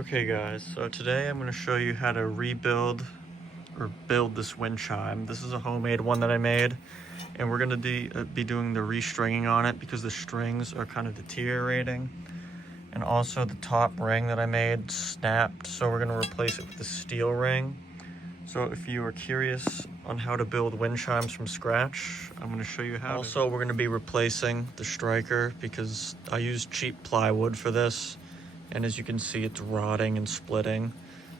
Okay guys, so today I'm going to show you how to rebuild or build this wind chime. This is a homemade one that I made, and we're going to be doing the restringing on it because the strings are kind of deteriorating. And also the top ring that I made snapped, so we're going to replace it with the steel ring. So if you are curious on how to build wind chimes from scratch, I'm going to show you how. Also, we're going to be replacing the striker because I used cheap plywood for this. And as you can see, it's rotting and splitting.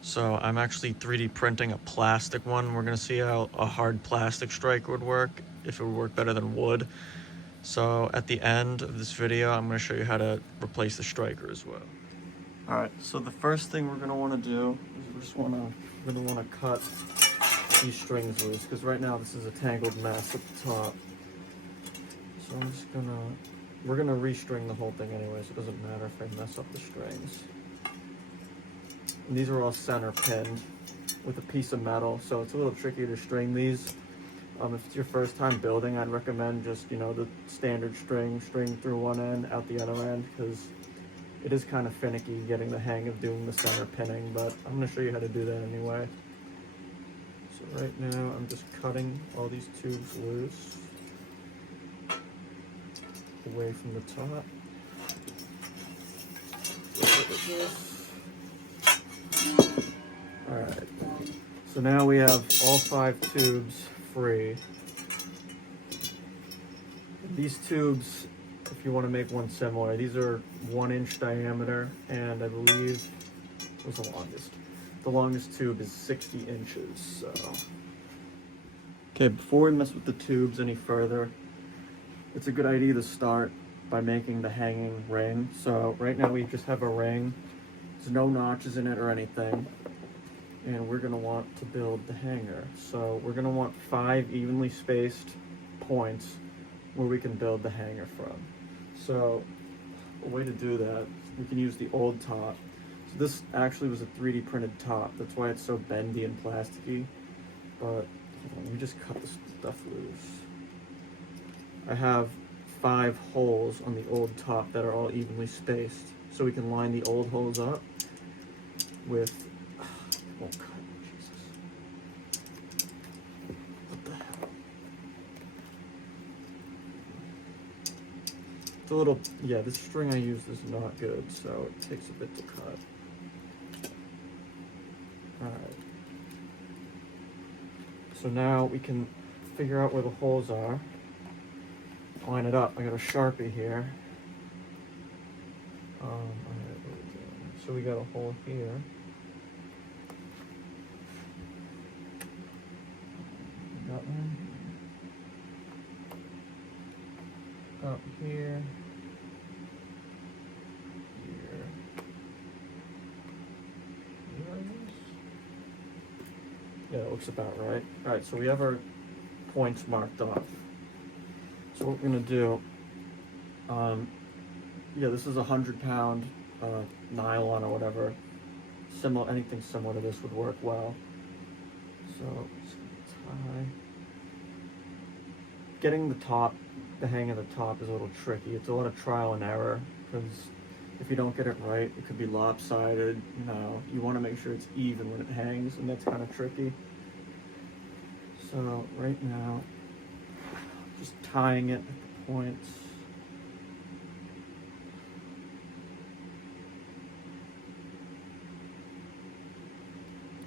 So I'm actually 3D printing a plastic one. We're gonna see how a hard plastic striker would work, if it would work better than wood. So at the end of this video, I'm gonna show you how to replace the striker as well. All right, so the first thing we're gonna wanna do is we're gonna wanna cut these strings loose, because right now this is a tangled mess at the top. So we're gonna restring the whole thing anyway, so it doesn't matter if I mess up the strings. And these are all center pinned with a piece of metal, so it's a little tricky to string these. If it's your first time building, I'd recommend just, the standard string through one end, out the other end, because it is kind of finicky getting the hang of doing the center pinning, but I'm gonna show you how to do that anyway. So right now, I'm just cutting all these tubes loose away from the top. Alright, so now we have all 5 tubes free. These tubes, if you want to make one similar, these are 1-inch diameter, and I believe was the longest. The longest tube is 60 inches, so. Okay, before we mess with the tubes any further, it's a good idea to start by making the hanging ring. So right now we just have a ring. There's no notches in it or anything. And we're gonna want to build the hanger. So we're gonna want 5 evenly spaced points where we can build the hanger from. So a way to do that, we can use the old top. So this actually was a 3D printed top. That's why it's so bendy and plasticky. But hold on, let me just cut this stuff loose. I have 5 holes on the old top that are all evenly spaced. So we can line the old holes up with, it won't cut, Jesus. What the hell? It's a little, yeah, this string I used is not good, so it takes a bit to cut. Alright. So now we can figure out where the holes are. Line it up. I got a Sharpie here. So we got a hole here. Got one. Up here. Here. Yeah, that looks about right. Alright, so we have our points marked off. So what we're gonna do, yeah, this is a 100-pound nylon or whatever. Anything similar to this would work well. So just gonna tie. Getting the hang of the top is a little tricky. It's a lot of trial and error, because if you don't get it right, it could be lopsided. You want to make sure it's even when it hangs, and that's kind of tricky. So right now, just tying it at the points.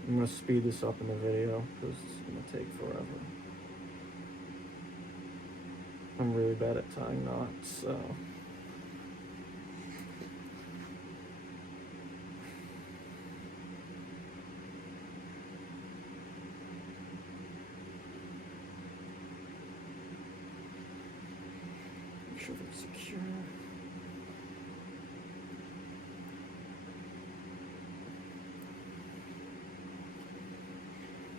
I'm going to speed this up in the video because it's going to take forever. I'm really bad at tying knots, so. Make sure they're secure.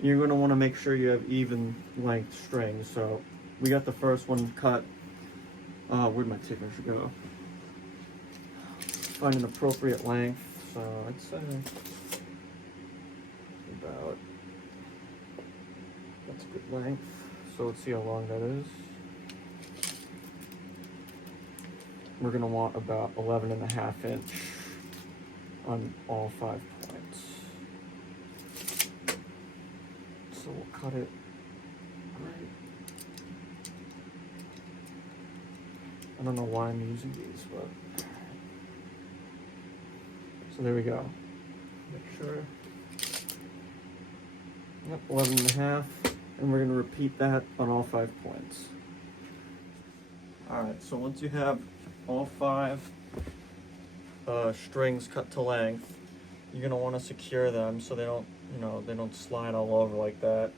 You're going to want to make sure you have even length strings. So we got the first one cut. Where'd my ticker go? Find an appropriate length. So I'd say about, that's a good length. So let's see how long that is. We're going to want about 11.5 inch on all 5 points. So we'll cut it right. I don't know why I'm using these, but so there we go. Make sure. Yep, 11.5, and we're gonna repeat that on all 5 points. All right, so once you have all 5 strings cut to length, you're gonna want to secure them so they don't, they don't slide all over like that.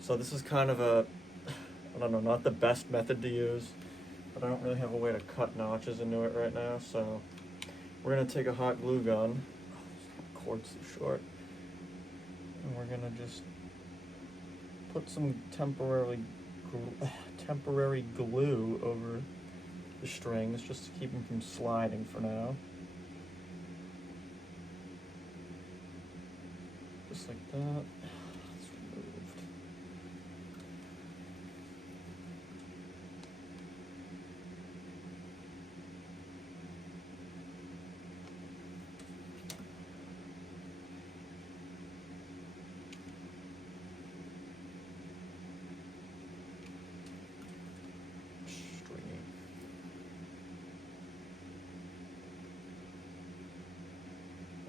So this is kind of a, I don't know, not the best method to use, but I don't really have a way to cut notches into it right now. So we're gonna take a hot glue gun. Oh, cord's too short. And we're gonna just put some temporary glue over the strings just to keep them from sliding for now. Just like that. It's removed.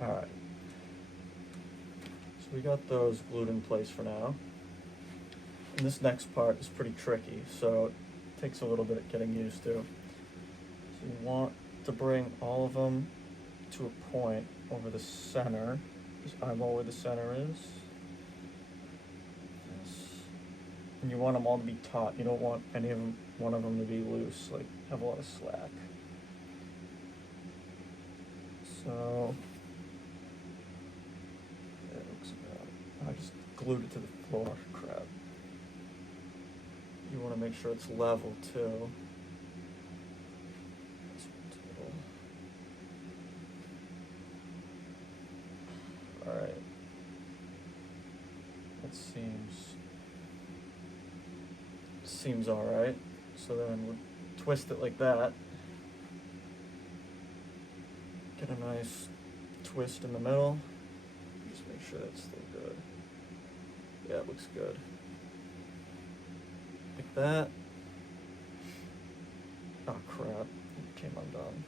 Alright, so we got those glued in place for now. And this next part is pretty tricky, so it takes a little bit of getting used to. So you want to bring all of them to a point over the center. Just eyeball where the center is. Yes. And you want them all to be taut. You don't want one of them to be loose, like have a lot of slack. So I just glued it to the floor. Crap. You want to make sure it's level too. Alright. That seems alright. So then we'll twist it like that. Get a nice twist in the middle. Just make sure that's still good. Yeah, it looks good. Like that. Oh crap, it came undone.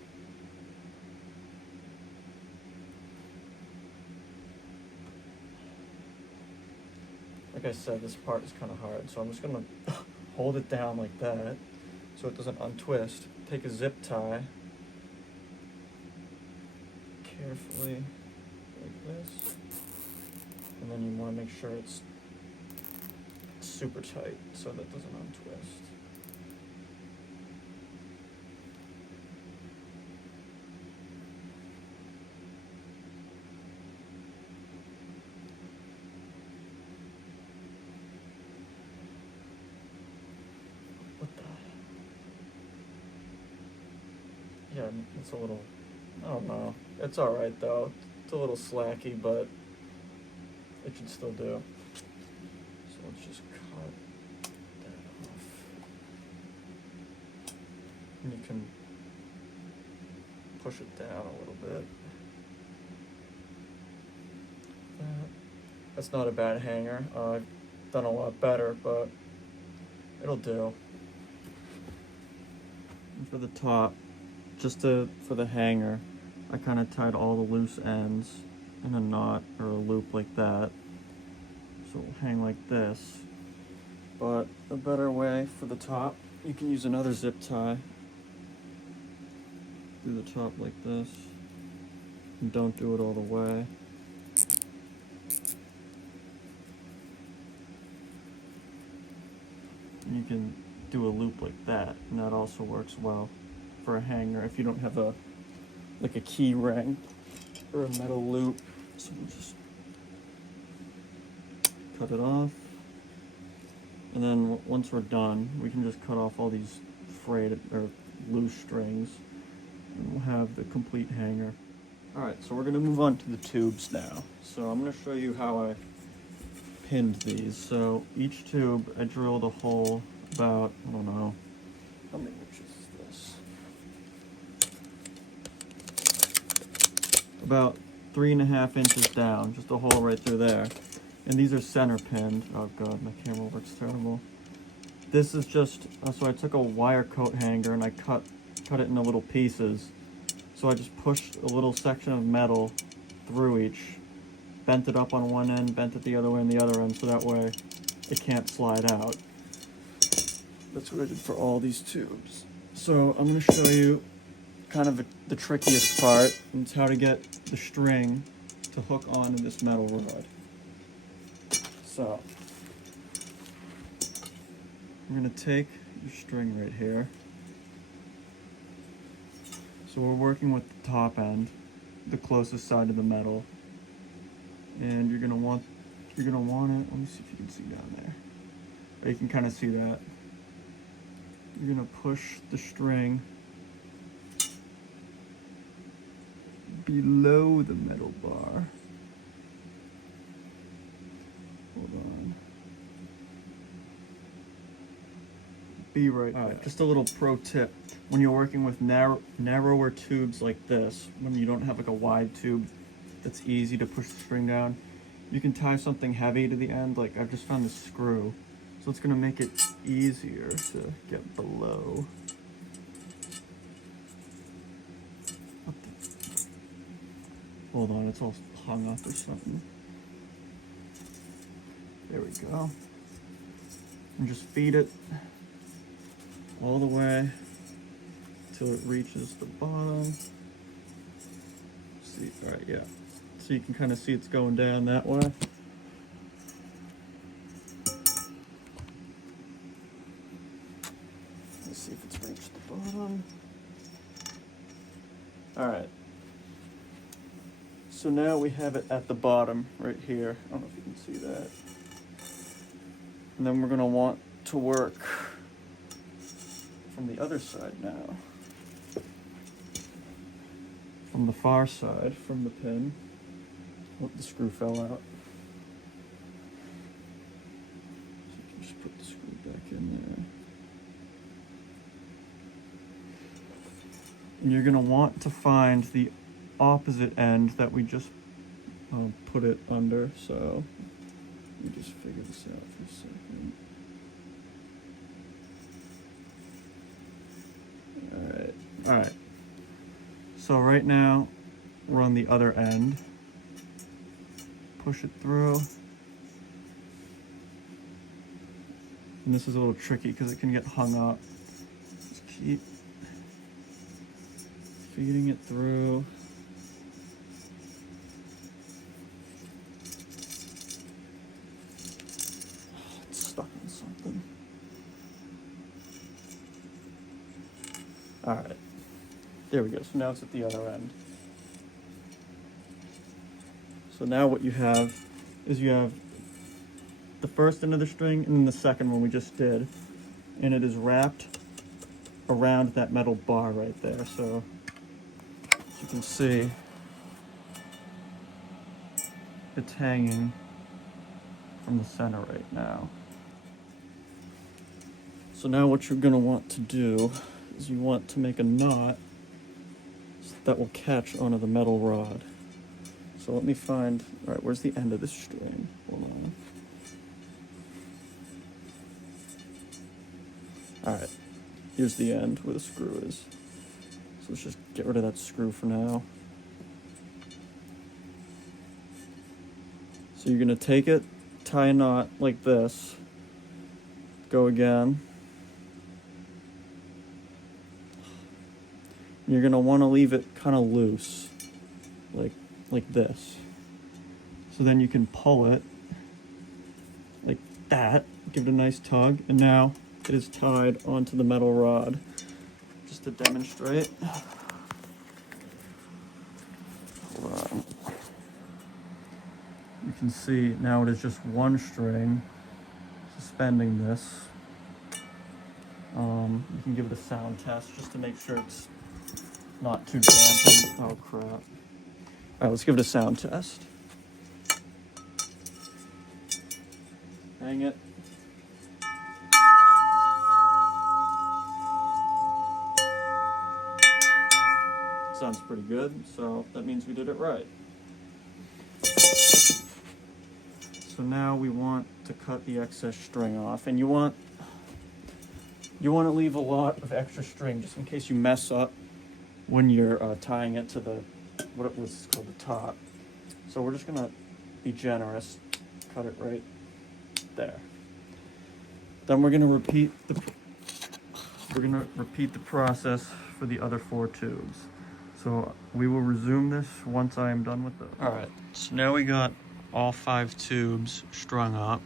Like I said, this part is kind of hard, so I'm just gonna hold it down like that so it doesn't untwist. Take a zip tie, carefully like this, and then you want to make sure it's super tight so that doesn't untwist. What the? Yeah, it's a little, I don't know. It's alright though. It's a little slacky, but it should still do. So let's just cut that off. And you can push it down a little bit. That's not a bad hanger. I've done a lot better, but it'll do. And for the top, for the hanger, I kind of tied all the loose ends in a knot or a loop like that. So it will hang like this. But a better way for the top, you can use another zip tie. Do the top like this. And don't do it all the way. And you can do a loop like that, and that also works well for a hanger if you don't have like a key ring or a metal loop. So we'll just cut it off. And then once we're done, we can just cut off all these frayed or loose strings, and we'll have the complete hanger. All right, so we're gonna move on to the tubes now. So I'm gonna show you how I pinned these. So each tube, I drilled a hole about, I don't know, how many inches is this? About 3.5 inches down, just a hole right through there. And these are center pinned. Oh god, my camera works terrible. This is just, so I took a wire coat hanger and I cut it into little pieces. So I just pushed a little section of metal through each, bent it up on one end, bent it the other way on the other end, so that way it can't slide out. That's what I did for all these tubes. So I'm going to show you kind of the trickiest part, and it's how to get the string to hook onto this metal rod. So we're going to take your string right here. So we're working with the top end, the closest side of the metal, and you're gonna want it. Let me see if you can see down there. Or you can kind of see that. You're gonna push the string below the metal bar. Hold on. Be right back. Right, just a little pro tip. When you're working with narrower tubes like this, when you don't have like a wide tube that's easy to push the string down, you can tie something heavy to the end. Like I've just found this screw. So it's gonna make it easier to get below. Hold on, it's all hung up or something. There we go. And just feed it all the way till it reaches the bottom. See, all right, yeah. So you can kind of see it's going down that way. Let's see if it's reached the bottom. All right. So now we have it at the bottom right here. I don't know if you can see that. And then we're gonna want to work from the other side now. From the far side, from the pin. Oh, the screw fell out. So you can just put the screw back in there. And you're gonna want to find the opposite end that we just put it under. So let me just figure this out for a second. All right. So right now, we're on the other end. Push it through. And this is a little tricky because it can get hung up. Just keep feeding it through. It's stuck on something. All right. There we go. So now it's at the other end. So now what you have is you have the first end of the string and then the second one we just did. And it is wrapped around that metal bar right there. So as you can see, it's hanging from the center right now. So now what you're going to want to do is you want to make a knot that will catch onto the metal rod. So let me find, all right, where's the end of this string? Hold on. All right, here's the end where the screw is. So let's just get rid of that screw for now. So you're gonna take it, tie a knot like this, go again. You're gonna wanna leave it kind of loose, like this. So then you can pull it like that, give it a nice tug, and now it is tied onto the metal rod. Just to demonstrate. Hold on. You can see now it is just one string suspending this. You can give it a sound test just to make sure it's not too damp. Oh crap. All right, let's give it a sound test. Hang it. Sounds pretty good, so that means we did it right. So now we want to cut the excess string off, and you want to leave a lot of extra string just in case you mess up when you're tying it to the what was called the top. So we're just gonna be generous, cut it right there. Then we're gonna repeat the process for the other 4 tubes. So we will resume this once I am done with those. All right. So now we got all 5 tubes strung up.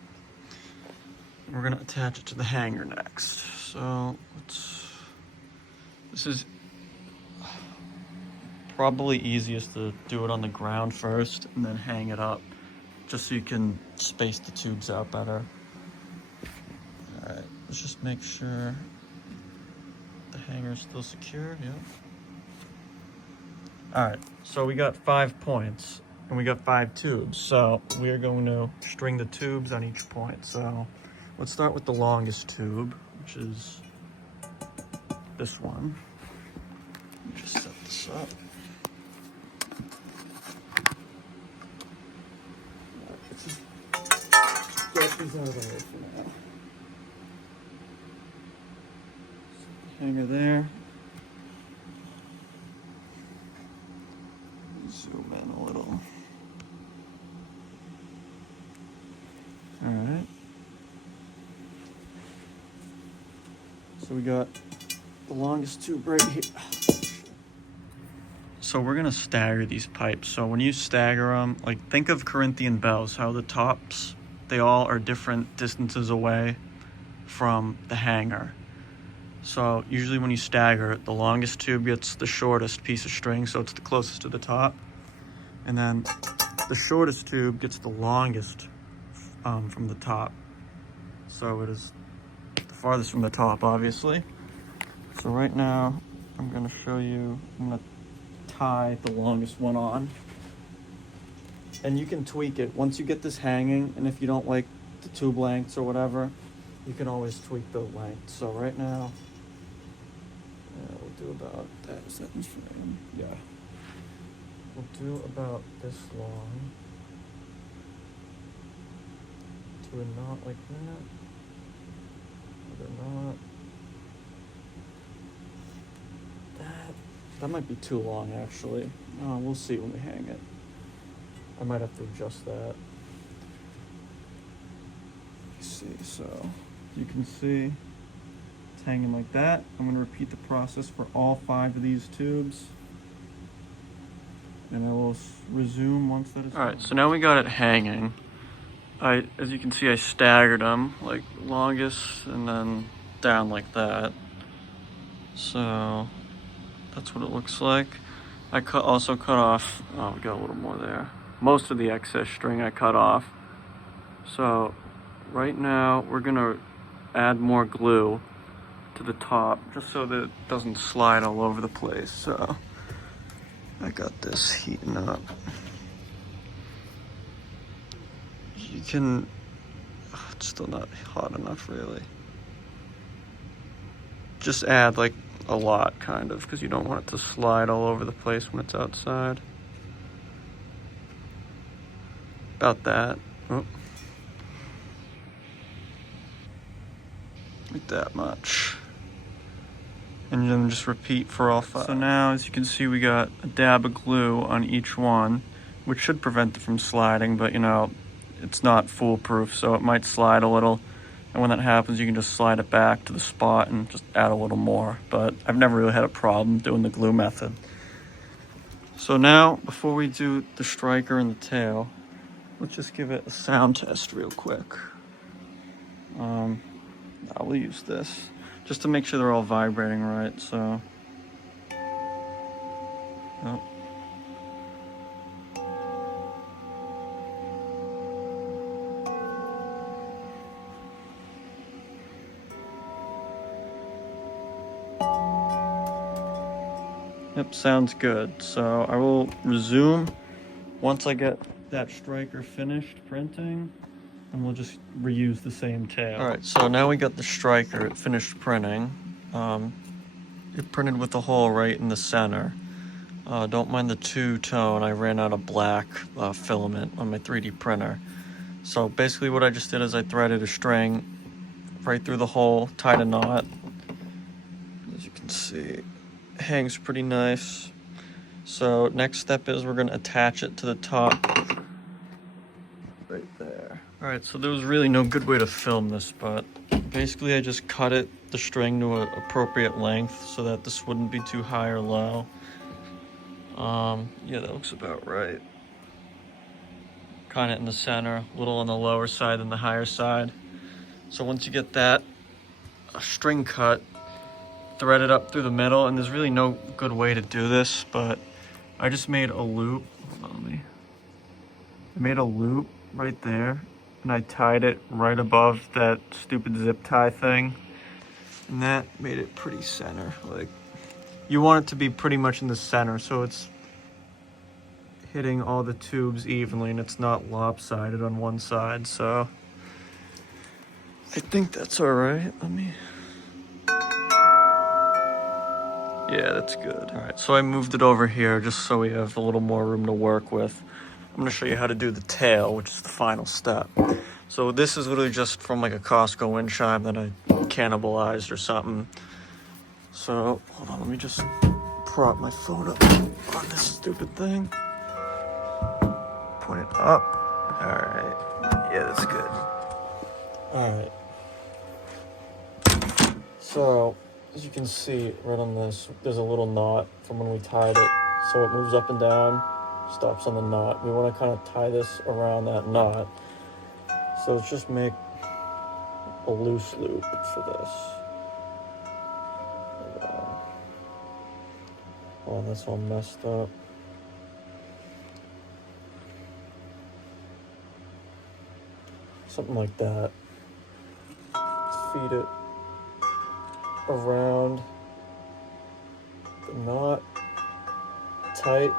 We're gonna attach it to the hanger next. So this is probably easiest to do it on the ground first and then hang it up, just so you can space the tubes out better. All right, let's just make sure the hanger's still secure. Yep. All right, so we got 5 points and we got 5 tubes. So we are going to string the tubes on each point. So let's start with the longest tube, which is this one. Let me just set this up. Get these out of the way for now. Hanger there. Zoom in a little. All right. So we got the longest tube right here. So we're gonna stagger these pipes. So when you stagger them, like think of Corinthian bells, how the tops, they all are different distances away from the hanger. So usually when you stagger it, the longest tube gets the shortest piece of string, so it's the closest to the top. And then the shortest tube gets the longest from the top. So it is the farthest from the top, obviously. So right now, I'm gonna show you, I'm gonna tie the longest one on. And you can tweak it once you get this hanging, and if you don't like the tube lengths or whatever, you can always tweak the length. So right now, we'll do about that. Is that in frame? Yeah. We'll do about this long. To a knot like that. Other knot. That might be too long, actually. We'll see when we hang it. I might have to adjust that. Let's see, so you can see it's hanging like that. I'm gonna repeat the process for all 5 of these tubes. And I will resume once that is done. All right, so now we got it hanging. As you can see, I staggered them, like longest and then down like that. So that's what it looks like. I also cut off, oh, we got a little more there. Most of the excess string I cut off. So right now we're gonna add more glue to the top just so that it doesn't slide all over the place. So I got this heating up. You can, it's still not hot enough really. Just add like a lot kind of, because you don't want it to slide all over the place when it's outside. About that. Oh. Like that much. And then just repeat for all 5. So now, as you can see, we got a dab of glue on each one, which should prevent it from sliding, but you know, it's not foolproof, so it might slide a little. And when that happens, you can just slide it back to the spot and just add a little more. But I've never really had a problem doing the glue method. So now, before we do the striker and the tail, let's just give it a sound test real quick. I will use this just to make sure they're all vibrating right, so. Oh. Yep, sounds good. So I will resume once I get that striker finished printing, and we'll just reuse the same tail. All right, so now we got the striker, it finished printing. It printed with the hole right in the center. Don't mind the two-tone. I ran out of black filament on my 3D printer. So basically what I just did is I threaded a string right through the hole, tied a knot. As you can see, it hangs pretty nice. So next step is we're going to attach it to the top right there. All right, so there was really no good way to film this, but basically I just cut the string to an appropriate length so that this wouldn't be too high or low. Yeah, that looks about right. Kind of in the center, a little on the lower side than the higher side. So once you get that string cut, thread it up through the middle, and there's really no good way to do this, but I just made a loop. Hold on, I made a loop right there, and I tied it right above that stupid zip tie thing, and that made it pretty center. Like, you want it to be pretty much in the center, so it's hitting all the tubes evenly and it's not lopsided on one side. So I think that's all right. Yeah, that's good. All right, so I moved it over here just so we have a little more room to work with. I'm gonna show you how to do the tail, which is the final step. So this is literally just from like a Costco wind chime that I cannibalized or something. So hold on, let me just prop my phone up on this stupid thing. Point it up. All right, yeah, that's good. All right. So as you can see right on this, there's a little knot from when we tied it. So it moves up and down, stops on the knot. We want to kind of tie this around that knot. So let's just make a loose loop for this. Oh, that's all messed up. Something like that. Feed it around the knot, tight,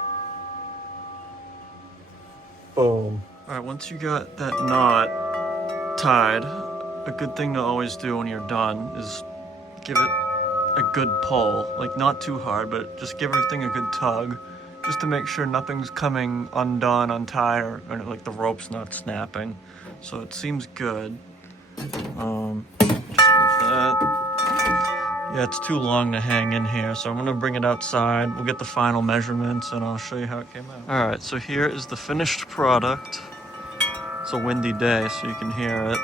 boom. All right, once you got that knot tied, a good thing to always do when you're done is give it a good pull, like not too hard, but just give everything a good tug, just to make sure nothing's coming undone, untied, or like the rope's not snapping. So it seems good. Just move that. Yeah, it's too long to hang in here, so I'm gonna bring it outside. We'll get the final measurements and I'll show you how it came out. All right, so here is the finished product. It's a windy day, so you can hear it.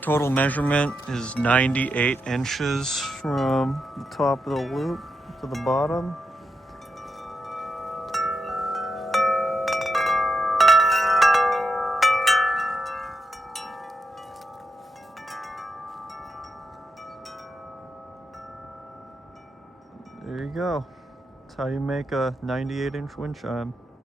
Total measurement is 98 inches from the top of the loop to the bottom. There you go. That's how you make a 98-inch wind chime.